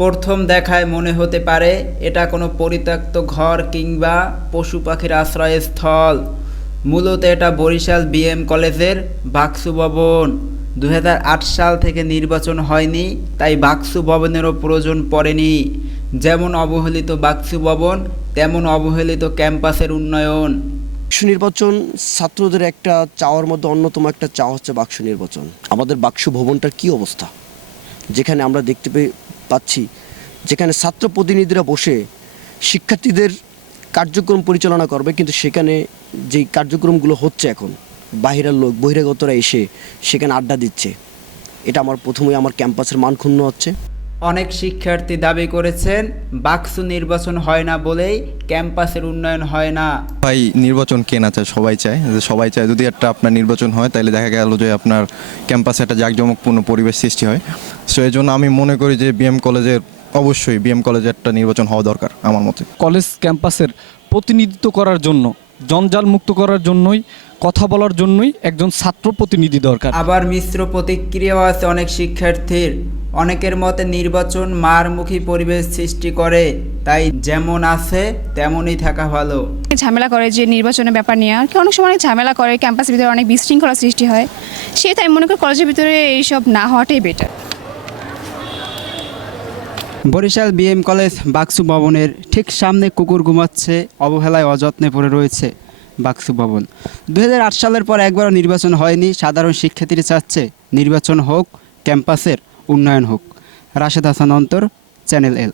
প্রথম দেখায় মনে হতে পারে এটা কোনো পরিত্যক্ত ঘর কিংবা পশু পাখির আশ্রয়স্থল। মূলত এটা বরিশাল বিএম কলেজের বাকসু ভবন। 2008 সাল থেকে নির্বাচন হয়নি, তাই বাকসু ভবনেরও প্রয়োজন পড়েনি। যেমন অবহেলিত বাকসু ভবন, তেমন অবহেলিত ক্যাম্পাসের উন্নয়ন। বাকসু নির্বাচন ছাত্রদের একটা চাওয়ার মধ্যে অন্যতম একটা চাওয়া হচ্ছে বাকসু নির্বাচন। আমাদের বাকসু ভবনটার কি অবস্থা, যেখানে আমরা দেখতে পাচ্ছি যেখানে ছাত্র প্রতিনিধিরা বসে শিক্ষার্থীদের কার্যক্রম পরিচালনা করবে, কিন্তু সেখানে যেই কার্যক্রমগুলো হচ্ছে এখন বাহিরের লোক বহিরাগতরা এসে সেখানে আড্ডা দিচ্ছে। এটা প্রথমেই আমার ক্যাম্পাসের মান ক্ষুণ্ণ হচ্ছে। অনেক শিক্ষার্থী দাবি করেছেন বাকসু নির্বাচন হয় না বলেই ক্যাম্পাসের উন্নয়ন হয় না। ভাই, নির্বাচন কে না চায়? সবাই চায় যদি একটা আপনার নির্বাচন হয়, তাহলে দেখা গেল যে আপনার ক্যাম্পাসে একটা জাঁকজমকপূর্ণ পরিবেশ সৃষ্টি হয়। সো এই জন্য আমি মনে করি যে অবশ্যই বিএম কলেজে একটা নির্বাচন হওয়া দরকার আমার মতে। কলেজ ক্যাম্পাসের প্রতিনিধিত্ব করার জন্য, জঞ্জাল মুক্ত করার জন্যই, কথা বলার জন্যই একজন ছাত্র প্রতিনিধি দরকার। আবার মিশ্র প্রতিক্রিয়াও আছে অনেক শিক্ষার্থীর। অনেকের মতে নির্বাচন মারমুখী পরিবেশ সৃষ্টি করে, তাই যেমন আছে তেমনই থাকা ভালো। ঝামেলা করে যে নির্বাচনের ব্যাপার নিয়ে, আর কি অনেক সময় ঝামেলা করে, ক্যাম্পাসের ভিতরে অনেক বিশৃঙ্খলা সৃষ্টি হয়। সেটাই মনে করি কলেজের ভিতরে এইসব না হওয়াটাই better. Barishal BM college BAKSU ভবনের ঠিক সামনে কুকুর ঘুমাচ্ছে, অবহেলায় অযত্নে পড়ে রয়েছে বাকসু ভবন। 2008 সালের পর একবারও নির্বাচন হয়নি। সাধারণ শিক্ষার্থীরা চাচ্ছে নির্বাচন হোক, ক্যাম্পাসের উন্নয়ন হোক। রাশেদ হাসান অন্তর, চ্যানেল এল।